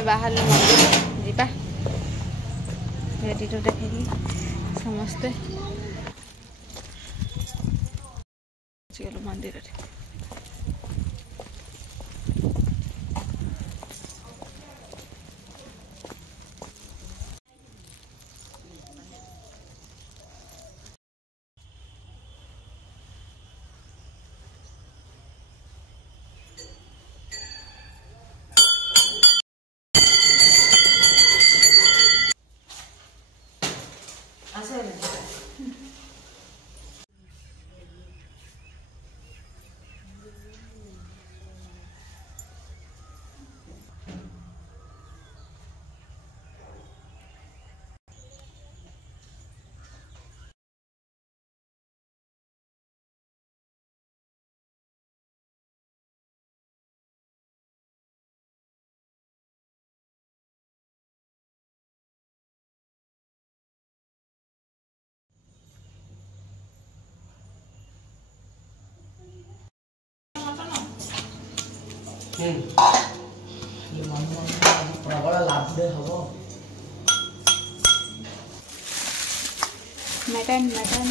आम बाहर मंदिर जीवा रेडी तो देखी समस्ते चलो मंदिर प्रबल लाभ हम मटन मटन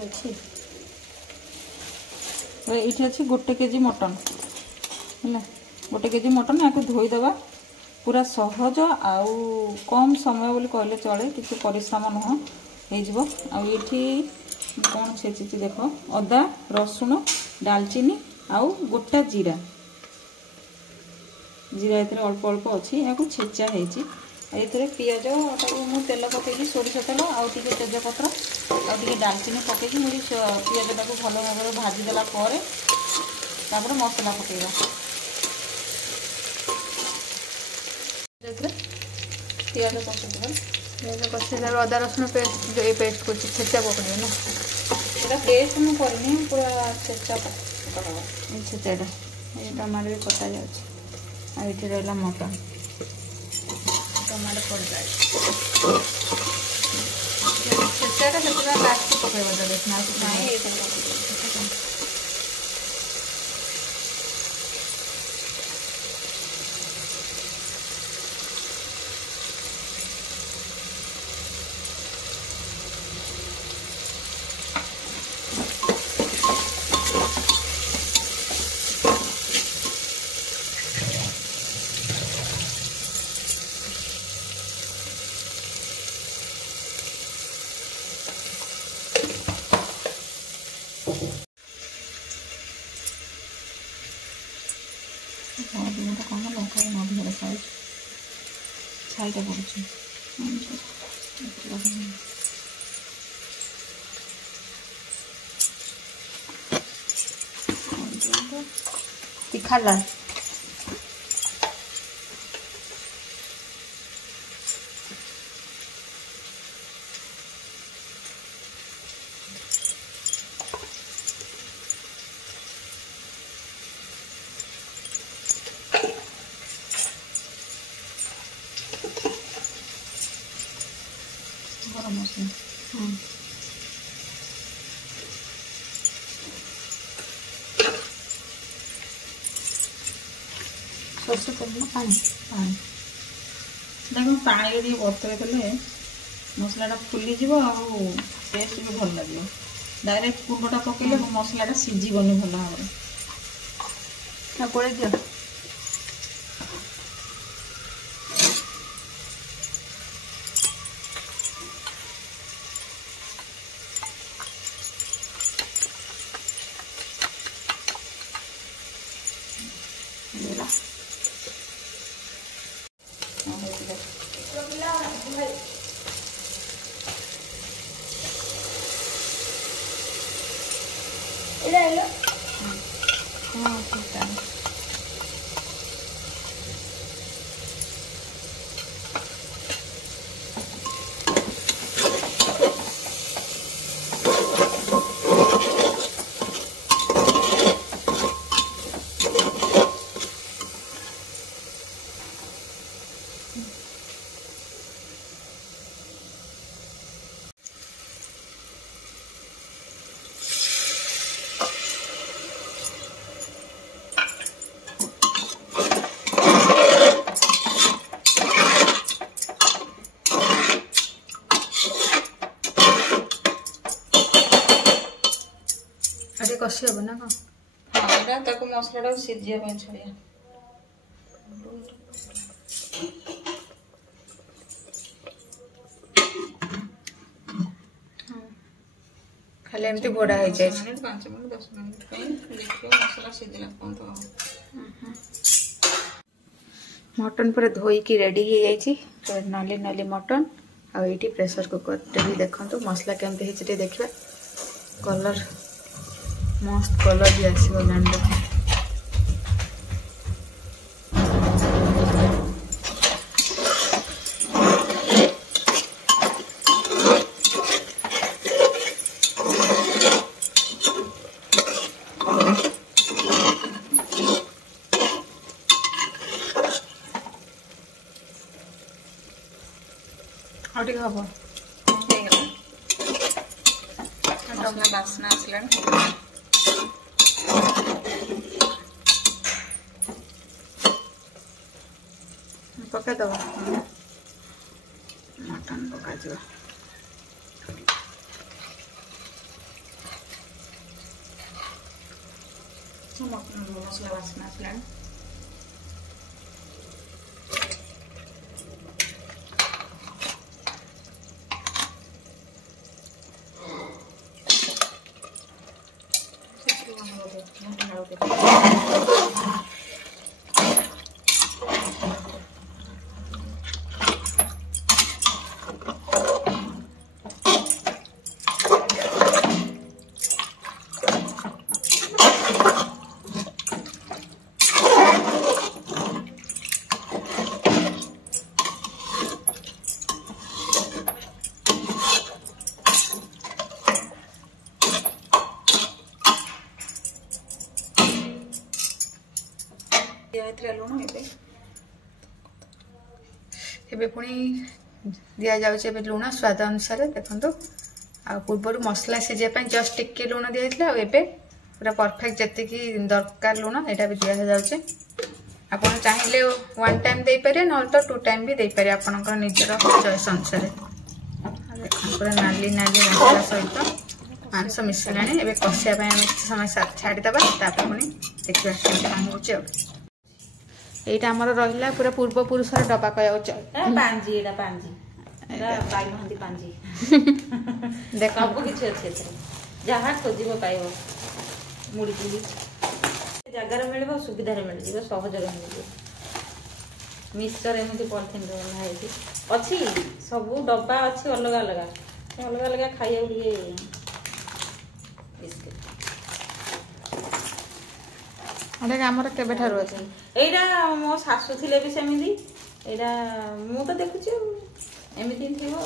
अच्छे ये अच्छे 1 केजी मटन है 1 केजी मटन या धोईदे पूरा सहज आउ कम समय बोली कहले चले किसी परिश्रम नुह हो कौन छेची देख अदा रसुण डालचीनी आउ गोटा जीरा जीरा ये अल्प अल्प अच्छी या छेचा होती पिज मुझे तेल पकई सोरिष तेल आउ तेजपत्र आउ डालचीनी पकई मुझे पिज टाक भल भाव भाजीदेला मसला पकईवा पिज कषे अदा रसुण पेस्ट जो ये पेस्ट कर छेचा पकड़े ना ये पेस्ट मुझे करनी पूरा छेचा छेचाटा ये टमाटो भी कटा जाए रहा मटन टमाटो पड़ जाए छेचाटा से लास्ट पकड़ा देखना छाईटा पड़े तीखा लाल गरम मसला सरसों तेल ना पानी पानी देखो पानी दी बतरे देले मसलाटा फुलीज टेस्ट भी भल लगे डायरेक्ट गुंडटा पकड़े मसलाटा सीझीबनी भल भाव गोड़े दियो अरे कषि हम ना कौन हाँ एटा ताको मसलाटा सिझिया ପାଇଁ छड़िया खाली एमती घोड़ा हो जाए 5 मिनट 10 मिनट देखियो मसला सिझिला कोन तो मटन पूरा धोईकी रेडी हो जाए नाली नाली मटन आ ये प्रेशर कुकर भी देखो मसला केमती होती देखा कलर मस्त कलर भी आसगलानी और टिके हम बास्ना आसला पकईदब मटन पका मसला बास्ना आसला लुण ए पुणी दि जाऊे लुण स्वाद अनुसार देखो आ पूर्व मसला सीझापी जस्ट टिके लुण दिखाई एवं पूरा परफेक्ट जी दरकार लुण यहाँ भी दि जाऊे आप चाहिए 1 टाइम दे पारे ना तो 2 टाइम भी दे पारे आपनकर निजर चॉइस अनुसार पूरा नाली नाली मसला सहित मांस मिसला एवं कषिया समय छाड़ीदे पुणी देखा कौन यहाँ आमर रहा पूरा पूर्व पुरुषर डब्बा कह पांजी एटा पांजी एटा पाई महंती पांजी देख सब किछि अछि जहाँ खोजिबो पाइबो मुड़ी चुड़ी जगार मिलबो सुविधा रे मिल जिवो सहज रे मिल जिवो मिक्सचर एमती पॉलिथिन रे बना हेती अछि सब डब्बा अछि अलग अलग खाइया लिए बिस्किट अरे आमर केबे ठारो अछि एटा मो सासु थिले भी सेमिदी एटा मु तो देखुची एमिति थिबो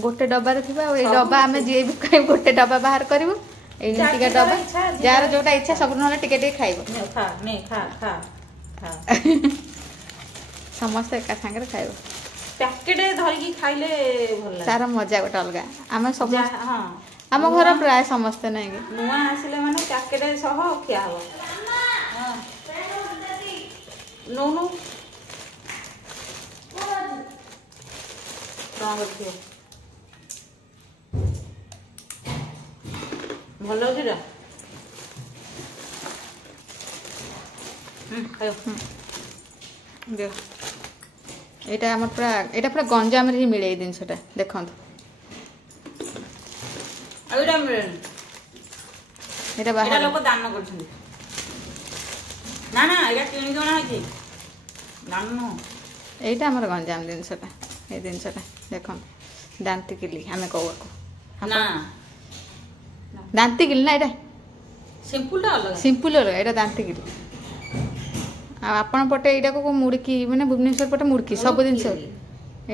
गोटे डब्बा रे थिबा ए डब्बा हमें जे भी खाइ गोटे डब्बा बाहर करबो ए टिका डब्बा जार जोटा इच्छा सब नले टिके टिके खाइबो खा समस्त एका संगे रे खाइबो पैकेट धरि की खाइले भल तार मजा गोटे अलगा आमे सब हां हम घर प्राय समस्त नहीं नुआ आसिले माने पैकेट सह खिया हो हां नो भल अच्छी एटा हमर पूरा गंजाम रे ही मिले जिनसटा देखंत एटा मिलेन एटा बाहर लोक दान करछन ना एटा किनि कोना है दान न एटा हमर गंजाम जिनसटा ए जिनसटा देखंत दांती किली हमें कहू ना दांती किली ना एटा सिंपल अलग एटा दांती किली आपण पटे एटा को मुड़की माने भुवनेश्वर पटे मुड़की सब दिन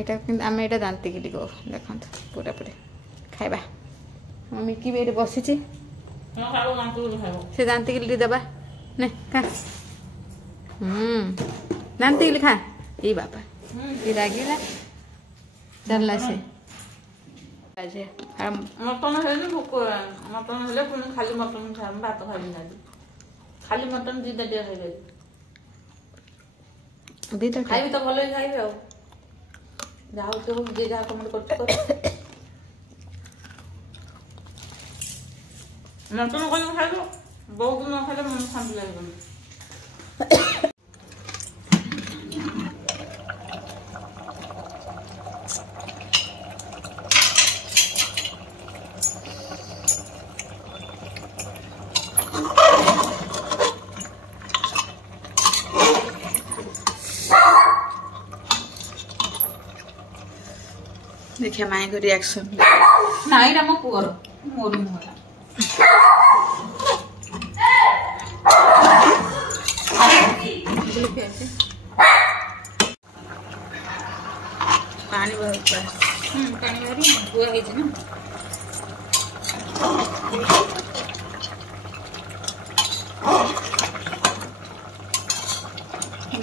एटा आम एटा दांती किली को देखंत पूरा पूरा खाइबा मम्मी की बेट बसी से दांती किली देबा ने खा दांती किली खा ई बापा ई रागिला चलला से आजे मटन हेले भूख मटन हेले पुणी खाली मटन खा भात खाइबी ना खाली मटन दिदा दिया खाइबे दीदा खाइबी तो भले खाइबे आ जाओ तो जे जा कमेंट करछ कर ମଟନ କରି ଖାଇବ ବହୁତ ନ ଖାଇଲେ ମନ ଶାନ୍ତି ଲାଗିବନି। देखिए माई को रिएक्शन नाई रा मो पुअर मोर मुहरा पानी बहुत पानी भरी बुआ है ना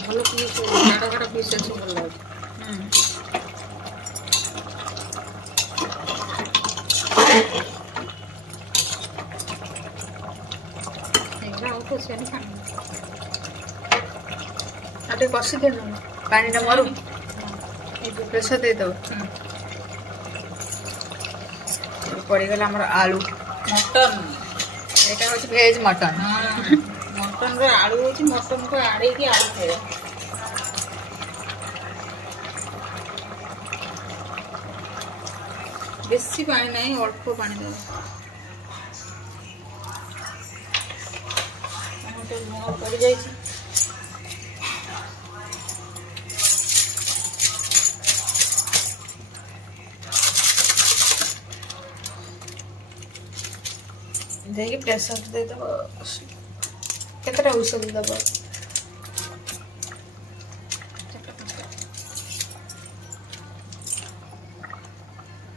भल पीस गाढ़ गाढ़ पीस अच्छे भल लगे आटे कषि दे पानी टा मरु प्रेसर दे दो पड़गला आम आलू मटन यहाँ हूँ भेज मटन मटन रो आलू होची मटन को आड़े की आलू खाए बेसी पानी नहीं अल्प पानी दे लुण पड़ जाए देखिए प्रेसर दे दब केतटा हुइसल दब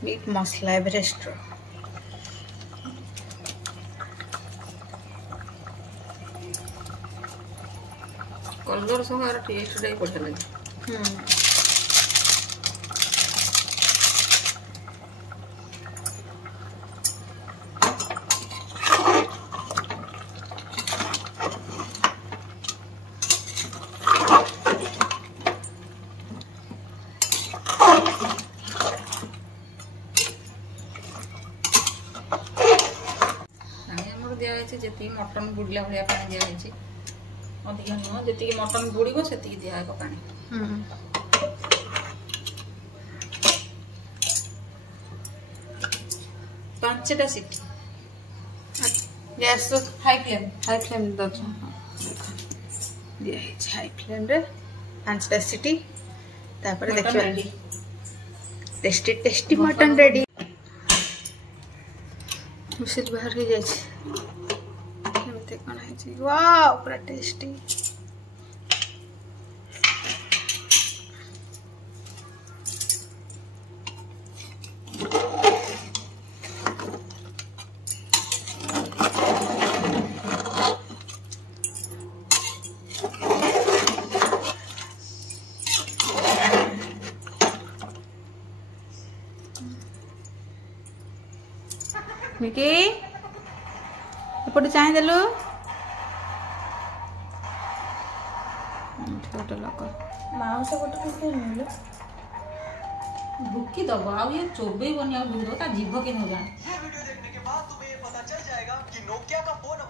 मीट मसला एवरेस्ट कलर सब टेस्ट टाइप बढ़िया लगे जी मटन बुड़ला भाया पानी दिखाई अधिक नुह जी मटन बुड़ब से दिहब पानी पांचटा सीटी गैस हाई फ्लेम दस दिखाई हाई फ्लेम रे 5टा सीटी तापर देखिए tasty tasty mutton ready whistle बाहर हो जाए वाओ पूरा टेस्टी मिकी एपटे चाहे देलु छोटे लोक माउस गोटे भुकी दब आ चोबे बनी आ ता जीभ के न जाने। ये वीडियो देखने के बाद तुम्हें ये पता चल जाएगा कि नोकिया का फोन अब